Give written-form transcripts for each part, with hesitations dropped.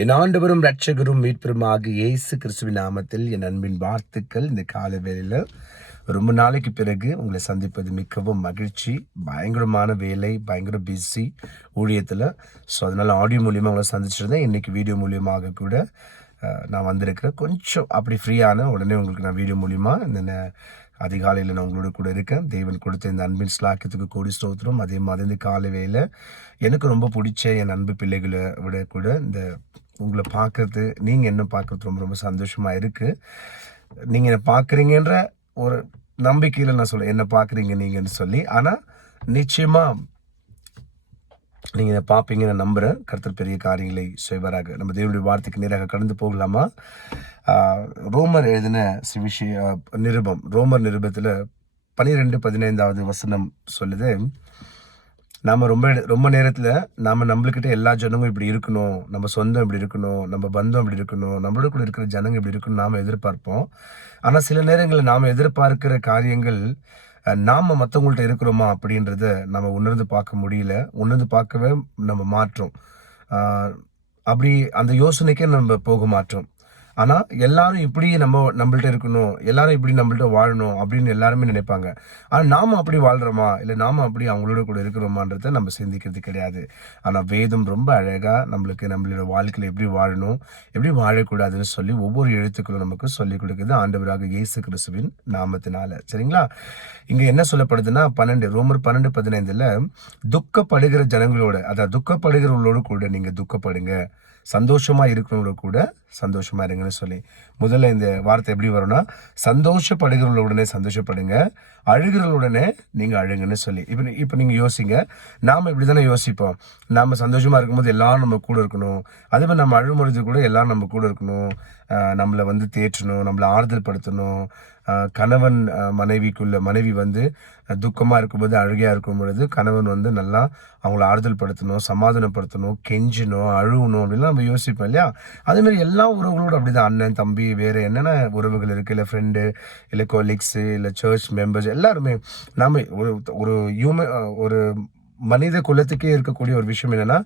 என் ஆண்டவரும் இரட்சகரும் மீட்பெருமாகிய இயேசு கிறிஸ்துவின் நாமத்தில் என் அன்பின் வாழ்த்துக்கள். இந்த காலை வேளையில ரொம்ப நாளைக்கு பிறகு உங்களை சந்திப்பது மிகவும் மகிழ்ச்சி. பயங்கரமான வேலை, பயங்கர பிஸி ஊழியத்தில். ஸோ அதனால் ஆடியோ மூலியமாக உங்களை சந்திச்சிருந்தேன். இன்றைக்கி வீடியோ மூலியமாக கூட நான் வந்திருக்கிறேன். கொஞ்சம் அப்படி ஃப்ரீயான உடனே உங்களுக்கு நான் வீடியோ மூலியமாக இந்த அதிகாலையில் நான் உங்களோட கூட இருக்கேன். தேவன் கொடுத்த இந்த அன்பின் ஸ்லாக்கியத்துக்கு கோடி ஸ்தோத்திரம். அதே மாதிரி இந்த காலை வேளையில் எனக்கு ரொம்ப பிடிச்ச என் அன்பு பிள்ளைகளை விட கூட இந்த உங்களை பார்க்கறது, நீங்கள் என்ன பார்க்கறது ரொம்ப ரொம்ப சந்தோஷமாக இருக்குது. நீங்கள் என்னை பார்க்குறீங்கன்ற ஒரு நம்பிக்கையில் நான் சொல்ல என்ன பார்க்குறீங்க நீங்கன்னு சொல்லி. ஆனால் நிச்சயமாக நீங்கள் இதை பார்ப்பீங்கன்னு நான் நம்புகிறேன். கர்த்தர் பெரிய காரியங்களை செய்வாராக. நம்ம தேவனுடைய வார்த்தைக்கு நேராக கடந்து போகலாமா? ரோமர் எழுதின நிருபம், ரோமர் நிருபத்தில் 12-15 வசனம் சொல்லுது, நாம் ரொம்ப நேரத்தில் நம்மளுக்கிட்ட எல்லா ஜனங்களும் இப்படி இருக்கணும், நம்ம சொந்தம் இப்படி இருக்கணும், நம்ம பந்தம் இப்படி இருக்கணும், நம்மளோட கூட இருக்கிற ஜனங்க இப்படி இருக்கணும் நாம் எதிர்பார்ப்போம். ஆனால் சில நேரங்களில் நாம் எதிர்பார்க்கிற காரியங்கள் நாம் மற்றவங்கள்ட்ட இருக்கிறோமா அப்படின்றத நம்ம உணர்ந்து பார்க்க முடியல. உணர்ந்து பார்க்கவே நம்ம மாற்றோம். அப்படி அந்த யோசனைக்கே நம்ம போக மாற்றோம். ஆனால் எல்லாரும் இப்படி நம்மள்ட்ட இருக்கணும், எல்லாரும் இப்படி நம்மள்ட்ட வாழணும் அப்படின்னு எல்லாருமே நினைப்பாங்க. ஆனால் நாம் அப்படி வாழ்கிறோமா, இல்லை நாம் அப்படி அவங்களோட கூட இருக்கிறோமான்றத நம்ம சிந்திக்கிறது கிடையாது. ஆனால் வேதம் ரொம்ப அழகாக நம்மளோட வாழ்க்கையில் எப்படி வாழணும், எப்படி வாழக்கூடாதுன்னு சொல்லி ஒவ்வொரு எழுத்துக்களும் நமக்கு சொல்லிக் கொடுக்குது ஆண்டவராக இயேசு கிறிஸ்துவின் நாமத்தினால. சரிங்களா? இங்கே என்ன சொல்லப்படுதுன்னா ரோமர் 12-15 துக்கப்படுகிற ஜனங்களோட, அதாவது துக்கப்படுகிறவங்களோடு கூட நீங்கள் துக்கப்படுங்க, சந்தோஷமா இருக்கிறவங்களோட கூட சந்தோஷமா இருங்கன்னு சொல்லி. முதல்ல இந்த வார்த்தை எப்படி வரும்னா, சந்தோஷப்படுகிறவர்களுடனே சந்தோஷப்படுங்க, அழுகிறவர்களுடனே நீங்க அழுங்கன்னு சொல்லி. இப்போ நீங்க யோசிங்க, நாம இப்படிதானே யோசிப்போம். நாம சந்தோஷமா இருக்கும்போது எல்லாரும் நம்ம கூட இருக்கணும், அதே மாதிரி நம்ம அழும்பொழுது கூட எல்லாரும் நம்ம கூட இருக்கணும், நம்மளை தேற்றணும், நம்மளை ஆறுதல் படுத்தணும். கணவன் மனைவி துக்கமாக இருக்கும்போது, அழுகையாக இருக்கும் பொழுது கணவன் நல்லா அவங்கள ஆறுதல் படுத்தணும், சமாதானப்படுத்தணும், கெஞ்சணும், அழுகணும் அப்படின்லாம் நம்ம யோசிப்போம் இல்லையா? அதேமாதிரி எல்லா உறவுகளோடு அப்படிதான். அண்ணன் தம்பி, வேறு என்னென்ன உறவுகள் இருக்குது, இல்லை ஃப்ரெண்டு, இல்லை கொலீக்ஸு, இல்லை சர்ச் மெம்பர்ஸ், எல்லாருமே நாம் ஒரு மனித குலத்துக்கே இருக்கக்கூடிய ஒரு விஷயம் என்னன்னா,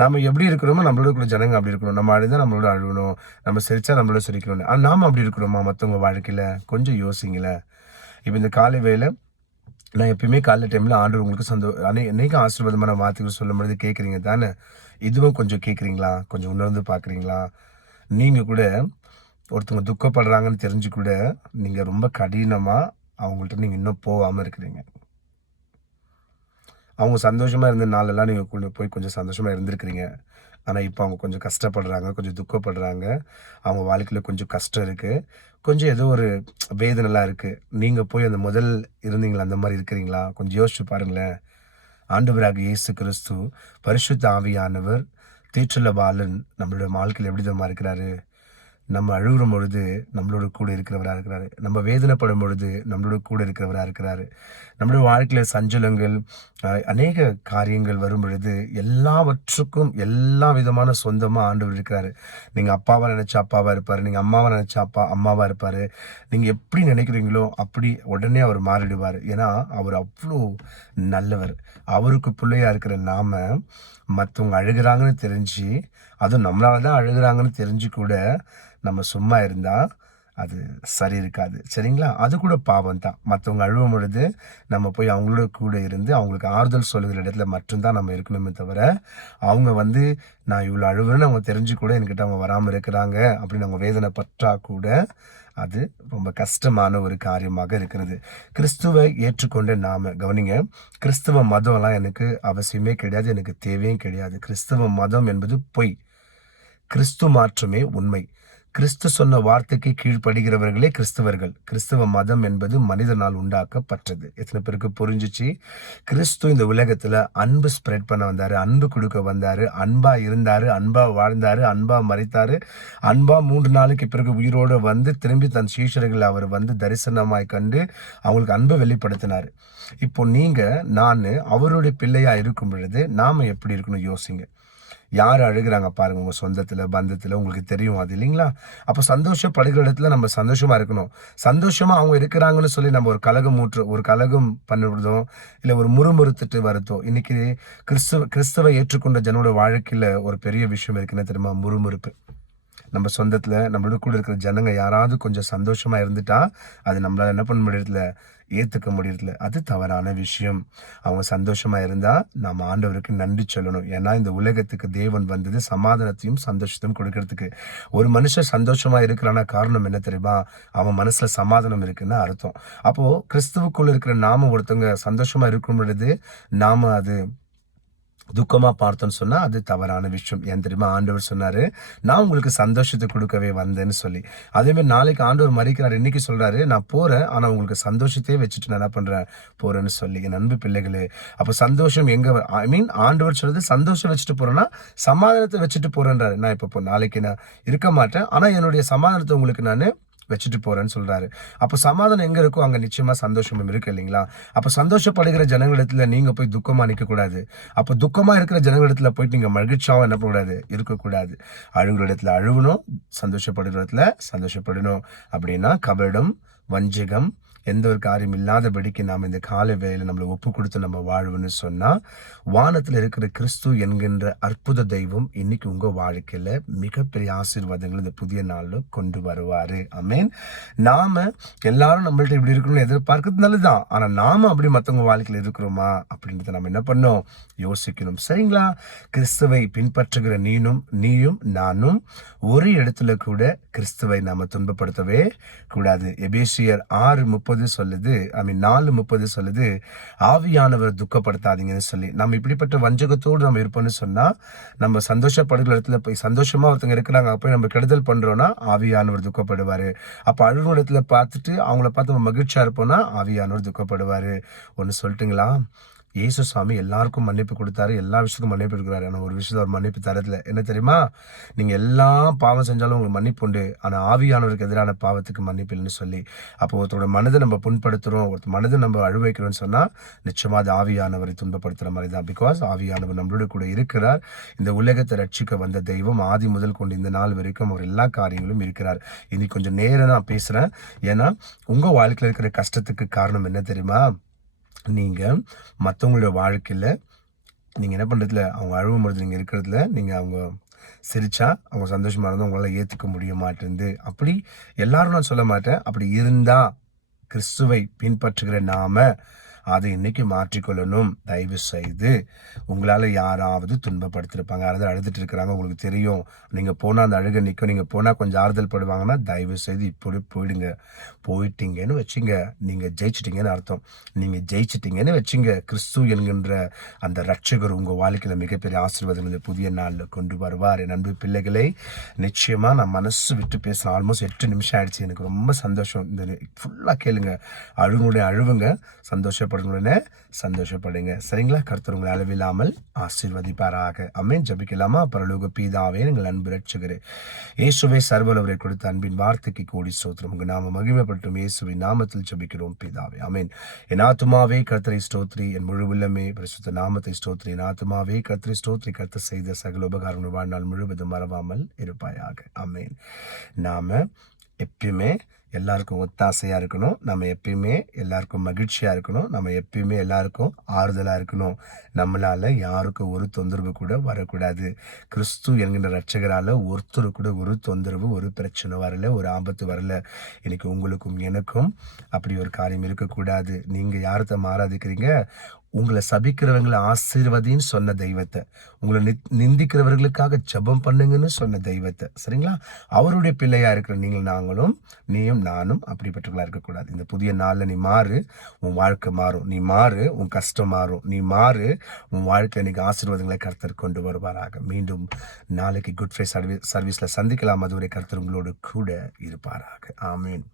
நம்ம எப்படி இருக்கிறோமோ நம்மளோட கூட ஜனங்க அப்படி இருக்கணும். நம்ம அழுதா நம்மளோட அழுகணும், நம்ம சிரிச்சா நம்மளோட சிரிக்கணும். ஆனால் நாம அப்படி இருக்கிறோமா மற்றவங்க வாழ்க்கையில? கொஞ்சம் யோசிங்களேன். இப்போ இந்த காலை வேலை நான் எப்பயுமே காலை டைம்ல ஆண்டவர் உங்களுக்கு அநேக ஆசீர்வாதமான வார்த்தைகள் சொல்லும் பொழுது கேட்குறீங்க தானே? இதுவும் கொஞ்சம் கேட்குறீங்களா? கொஞ்சம் உணர்ந்து பார்க்குறீங்களா? நீங்கள் கூட ஒருத்தவங்க துக்கப்படுறாங்கன்னு தெரிஞ்சு கூட நீங்கள் ரொம்ப கடினமாக அவங்கள்ட்ட நீங்கள் இன்னும் போகாமல் இருக்கிறீங்க. அவங்க சந்தோஷமாக இருந்த நாளெல்லாம் நீங்கள் போய் கொஞ்சம் சந்தோஷமாக இருந்திருக்கிறீங்க. ஆனால் இப்போ அவங்க கொஞ்சம் கஷ்டப்படுறாங்க, கொஞ்சம் துக்கப்படுறாங்க, அவங்க வாழ்க்கையில் கொஞ்சம் கஷ்டம் இருக்குது, கொஞ்சம் ஏதோ ஒரு வேதனைலாம் இருக்குது. நீங்கள் போய் அந்த முதல் இருந்தீங்களா, அந்த மாதிரி இருக்கிறீங்களா? கொஞ்சம் யோசிச்சு பாருங்களேன். ஆண்டவராக இயேசு கிறிஸ்து, பரிசுத்த ஆவியானவர், தேற்றுள்ள பாலன் நம்மளோட வாழ்க்கையில் எப்படி தான் இருக்கிறாரு? நம்ம அழுகிற பொழுது நம்மளோட கூட இருக்கிறவராக இருக்கிறாரு. நம்ம வேதனைப்படும் பொழுது நம்மளோட கூட இருக்கிறவராக இருக்கிறாரு. நம்மளோட வாழ்க்கையில் சஞ்சலங்கள், அநேக காரியங்கள் வரும் பொழுது எல்லாவற்றுக்கும் எல்லா விதமான சொந்தமாக ஆண்டவர் இருக்கிறாரு. நீங்கள் அப்பாவாக நினச்சா அப்பாவாக இருப்பார், நீங்கள் அம்மாவாக நினச்சா அம்மாவாக இருப்பார். நீங்கள் எப்படி நினைக்கிறீங்களோ அப்படி உடனே அவர் மாறிடுவார். ஏன்னா அவர் அவ்வளோ நல்லவர். அவருக்கு பிள்ளையாக இருக்கிற நாம மற்றவங்க அழுகிறாங்கன்னு தெரிஞ்சு, அதுவும் நம்மளால தான் அழுகிறாங்கன்னு தெரிஞ்சு கூட நம்ம சும்மா இருந்தால் அது சரி இருக்காது. சரிங்களா? அது கூட பாவம் தான். மற்றவங்க அழுவும் பொழுது நம்ம போய் அவங்களோட கூட இருந்து அவங்களுக்கு ஆறுதல் சொல்லுகிற இடத்துல மட்டும்தான் நம்ம இருக்கணுமே தவிர, அவங்க நான் இவ்வளோ அழுவுன்னு அவங்க தெரிஞ்சு கூட என்கிட்ட அவங்க வராமல் இருக்கிறாங்க அப்படின்னு அவங்க வேதனை பற்றா கூட அது ரொம்ப கஷ்டமான ஒரு காரியமாக இருக்கிறது. கிறிஸ்துவை ஏற்றுக்கொண்ட நாம கவனிங்க, கிறிஸ்துவ மதம்லாம் எனக்கு அவசியமே கிடையாது, எனக்கு தேவையும் கிடையாது. கிறிஸ்துவ மதம் என்பது பொய், கிறிஸ்து மாற்றமே உண்மை. கிறிஸ்து சொன்ன வார்த்தைக்கு கீழ்ப்படுகிறவர்களே கிறிஸ்தவர்கள். கிறிஸ்தவ மதம் என்பது மனிதனால் உண்டாக்கப்பட்டது. எத்தனை பேருக்கு புரிஞ்சிச்சு? கிறிஸ்து இந்த உலகத்துல அன்பு ஸ்ப்ரெட் பண்ண வந்தாரு, அன்பு கொடுக்க வந்தாரு, அன்பா இருந்தாரு, அன்பா வாழ்ந்தாரு, அன்பா மறைத்தாரு, அன்பா 3 நாளுக்கு பிறகு உயிரோடு திரும்பி தன் சீஷர்கள் அவர் தரிசனமாய் கண்டு அவங்களுக்கு அன்பை வெளிப்படுத்தினாரு. இப்போ நான் அவருடைய பிள்ளையா இருக்கும் பொழுது நாம எப்படி இருக்கணும் யோசிங்க. யார் அழுகுறாங்க பாருங்க, உங்க சொந்தத்துல பந்தத்துல உங்களுக்கு தெரியும் அது இல்லைங்களா? அப்ப சந்தோஷப்படுகிற இடத்துல நம்ம சந்தோஷமா இருக்கணும். சந்தோஷமா அவங்க இருக்கிறாங்கன்னு சொல்லி நம்ம ஒரு கலகம் பண்ணுறதோ இல்ல ஒரு முறுமுறுத்துட்டு வரதோ, இன்னைக்கு கிறிஸ்தவ ஏற்றுக்கொண்ட ஜனோட வாழ்க்கையில ஒரு பெரிய விஷயம் இருக்குன்னு தெரியுமா? முறுமுறுப்பு. நம்ம சொந்தத்துல நம்மளோட கூட இருக்கிற ஜனங்க யாராவது கொஞ்சம் சந்தோஷமா இருந்துட்டா அது நம்மளால என்ன பண்ண முடியறதில்ல, ஏத்துக்க முடியறதில்ல. அது தவறான விஷயம். அவங்க சந்தோஷமா இருந்தா நம்ம ஆண்டவருக்கு நன்றி சொல்லணும். ஏன்னா இந்த உலகத்துக்கு தேவன் வந்தது சமாதானத்தையும் சந்தோஷத்தையும் கொடுக்கறதுக்கு. ஒரு மனுஷன் சந்தோஷமா இருக்கிறானா காரணம் என்ன தெரியுமா? அவன் மனசுல சமாதானம் இருக்குன்னு அர்த்தம். அப்போ கிறிஸ்துவுக்குள்ள இருக்கிற நாம ஒருத்தவங்க சந்தோஷமா இருக்கும் பொழுது நாம அது துக்கமா பார்த்தோன்னு சொன்னா அது தவறான விஷயம். ஏன் தெரியுமா? ஆண்டவர் சொன்னாரு, நான் உங்களுக்கு சந்தோஷத்தை கொடுக்கவே வந்தேன்னு சொல்லி. அதே மாதிரி நாளைக்கு ஆண்டவர் மரிக்கிறார். இன்னைக்கு சொல்றாரு, நான் போறேன், ஆனா உங்களுக்கு சந்தோஷத்தையே வச்சுட்டு நான் என்ன பண்றேன், போறேன்னு சொல்லி. என் அன்பு பிள்ளைகளே, அப்ப சந்தோஷம் எங்க ஆண்டவர் சொல்றது சந்தோஷம் வச்சுட்டு போறேன்னா சமாதானத்தை வச்சுட்டு போறேன்றாரு. நான் இப்ப நாளைக்கு நான் இருக்க மாட்டேன், ஆனா என்னுடைய சமாதானத்தை உங்களுக்கு நான் வச்சுட்டு போறேன்னு சொல்றாரு. அப்ப சமாதானம் எங்க இருக்கோ அங்க நிச்சயமா சந்தோஷமும் இருக்கு இல்லைங்களா? அப்ப சந்தோஷப்படுகிற ஜனங்களிடத்துல நீங்க போய் துக்கமா நிக்க கூடாது. அப்ப துக்கமா இருக்கிற ஜனங்களிடத்துல போயிட்டு நீங்க மகிழ்ச்சியாவும் என்ன பண்ணக்கூடாது, இருக்கக்கூடாது. அழுகிற இடத்துல அழுகணும், சந்தோஷப்படுகிற இடத்துல சந்தோஷப்படணும். அப்படின்னா கபடம், வஞ்சகம், எந்த ஒரு காரியம் இல்லாதபடிக்கு நாம் இந்த கால வேளையில நம்மளை ஒப்பு கொடுத்து நம்ம வாழ்வுன்னு சொன்னா, வானத்துல இருக்கிற கிறிஸ்து என்கின்ற அற்புத தெய்வம் இன்னைக்கு உங்க வாழ்க்கையில மிகப்பெரிய ஆசீர்வாதங்கள் இந்த புதிய நாள்ல கொண்டு வருவாரு. ஆமென். நாம எல்லாரும் நம்மள்ட்ட இப்படி இருக்கணும்னு எதிர்பார்க்கறது நல்லதுதான். ஆனா நாம அப்படி மத்தவங்க வாழ்க்கையில இருக்கிறோமா அப்படின்றத நம்ம என்ன பண்ணோம், யோசிக்கணும். சரிங்களா? கிறிஸ்துவை பின்பற்றுகிற நீயும் நானும் ஒரு இடத்துல கூட கிறிஸ்துவை நாம துன்பப்படுத்தவே கூடாது. எபேசியர் 6:30 சொல்லுது, 4:30 சொல்லுது, ஆவியானவர் துக்கப்படுத்தாதீங்கன்னு சொல்லி. நம்ம இப்படிப்பட்ட வஞ்சகத்தோடு நம்ம இருப்போம்னு சொன்னா, நம்ம சந்தோஷப்படுகிற இடத்துல போய் சந்தோஷமா ஒருத்தங்க இருக்கிறாங்க போய் நம்ம கெடுதல் பண்றோம்னா ஆவியானவர் துக்கப்படுவாரு. அப்ப அழுகிற இடத்துல பார்த்துட்டு அவங்கள பார்த்து நம்ம மகிழ்ச்சியா இருப்போம்னா ஆவியானவர் துக்கப்படுவாரு. ஒன்னு சொல்லட்டுங்களா? இயேசு சாமி எல்லாருக்கும் மன்னிப்பு கொடுத்தாரு, எல்லா விஷயத்துக்கும் மன்னிப்பு கொடுக்குறாரு. ஆனா ஒரு விஷயத்துல அவர் மன்னிப்பு தரதுல என்ன தெரியுமா? நீங்க எல்லா பாவம் செஞ்சாலும் உங்களுக்கு மன்னிப்பு உண்டு, ஆனா ஆவியானவருக்கு எதிரான பாவத்துக்கு மன்னிப்பு இல்லைன்னு சொல்லி. அப்போ ஒருத்தரோட மனதை நம்ம புண்படுத்துறோம், ஒருத்தர் மனதை நம்ம அழுவைக்கிறோம்னு சொன்னா நிச்சயமா அது ஆவியானவரை துன்பப்படுத்துற மாதிரி தான். பிகாஸ் ஆவியானவர் நம்மளோட கூட இருக்கிறார். இந்த உலகத்தை ரட்சிக்க வந்த தெய்வம் ஆதி முதல் கொண்டு இந்த நாள் வரைக்கும் அவர் எல்லா காரியங்களும் இருக்கிறார். இன்னைக்கு கொஞ்சம் நேரம் நான் பேசுறேன். ஏன்னா உங்க வாழ்க்கையில இருக்கிற கஷ்டத்துக்கு காரணம் என்ன தெரியுமா? நீங்க மற்றவங்களுடைய வாழ்க்கையில நீங்க என்ன பண்றதுல அவங்க அழுவும் பொழுது நீங்க இருக்கிறதுல நீங்க அவங்க சிரிச்சா அவங்க சந்தோஷமா இருந்தா உங்களால ஏத்துக்க முடிய மாட்டேங்குது. அப்படி எல்லாரும் நான் சொல்ல மாட்டேன். அப்படி இருந்தா கிறிஸ்துவை பின்பற்றுகிற நாம அதை இன்னைக்கு மாற்றிக்கொள்ளணும். தயவு செய்து உங்களால யாராவது துன்பப்படுத்திருப்பாங்க, யாராவது அழுதுட்டு இருக்கிறாங்க, உங்களுக்கு தெரியும், நீங்க போனா அந்த அழுக நிற்கும், நீங்க போனா கொஞ்சம் ஆறுதல் படுவாங்கன்னா தயவு செய்து இப்படி போயிடுங்க. போயிட்டீங்கன்னு வச்சுங்க, நீங்க ஜெயிச்சிட்டீங்கன்னு அர்த்தம். நீங்க ஜெயிச்சிட்டீங்கன்னு வச்சுங்க, கிறிஸ்து என்கின்ற அந்த ரட்சகர் உங்க வாழ்க்கையில மிகப்பெரிய ஆசீர்வாதம் இந்த புதிய நாள்ல கொண்டு வருவார். என் அன்பு பிள்ளைகளை, நிச்சயமா நான் மனசு விட்டு பேசுறேன். ஆல்மோஸ்ட் 8 நிமிஷம் ஆயிடுச்சு. எனக்கு ரொம்ப சந்தோஷம். இந்த ஃபுல்லா கேளுங்க, அழுவுங்க, சந்தோஷப்படுங்க, சந்தோஷப்படுங்க. சரிங்களா? கர்த்தர் உங்களை அளவில்லாமல் ஆசீர்வதிப்பாராக. ஆமென். ஜெபிக்கலாமா? பரலோக பிதாவே, எங்கள் அன்பு ரட்சகரே, இயேசுவே சர்வவல்லவரை கொடுத்த அன்பின் வார்த்தைக்கு கோடி ஸ்தோத்திரம். உங்க நாம மகிமைப்பட்டும் இயேசுவின் நாமத்தில் ஜெபிக்கிறோம் பிதாவே. ஆமென். என் ஆத்துமாவே கர்த்தரை ஸ்தோத்திரி, என் முழு உள்ளமே பரிசுத்த நாமத்தை ஸ்தோத்திரி. என் ஆத்துமாவே கர்த்தரை ஸ்தோத்திரி, கர்த்தர் செய்த சகல உபகாரங்கள் வாழ்நாள் முழுவதும் மறவாமல் இருப்பாயாக. ஆமென். நாம எப்பயுமே எல்லாருக்கும் ஒத்தாசையா இருக்கணும். நம்ம எப்பயுமே எல்லாருக்கும் மகிழ்ச்சியா இருக்கணும். நம்ம எப்பயுமே எல்லாருக்கும் ஆறுதலா இருக்கணும். நம்மளால யாருக்கும் ஒரு தொந்தரவு கூட வரக்கூடாது. கிறிஸ்து என்கின்ற ரட்சகரால ஒருத்தரு கூட ஒரு தொந்தரவு, ஒரு பிரச்சனை வரல, ஒரு ஆபத்து வரல. இன்னைக்கு உங்களுக்கும் எனக்கும் அப்படி ஒரு காரியம் இருக்கக்கூடாது. நீங்க யார்கிட்ட ஆராதிக்கிறீங்க? உங்களை சபிக்கிறவங்களை ஆசீர்வதின்னு சொன்ன தெய்வத்தை, உங்களை நிந்திக்கிறவர்களுக்காக ஜெபம் பண்ணுங்கன்னு சொன்ன தெய்வத்தை, சரிங்களா? அவருடைய பிள்ளையா இருக்கிற நீயும் நானும் அப்படிப்பட்டவர்களா இருக்கக்கூடாது. இந்த புதிய நாள்ல நீ மாறு, உன் வாழ்க்கை மாறும். நீ மாறு, உன் கஷ்டம் மாறும். நீ மாறு, உன் வாழ்க்கை இன்னைக்கு ஆசீர்வாதங்களை கர்த்தர் கொண்டு வருவாராக. மீண்டும் நாளைக்கு குட் ஃப்ரைடே சர்வீஸ்ல சந்திக்கலாம். அதுவரை கர்த்தர் உங்களோடு கூட இருப்பாராக. ஆமீன்.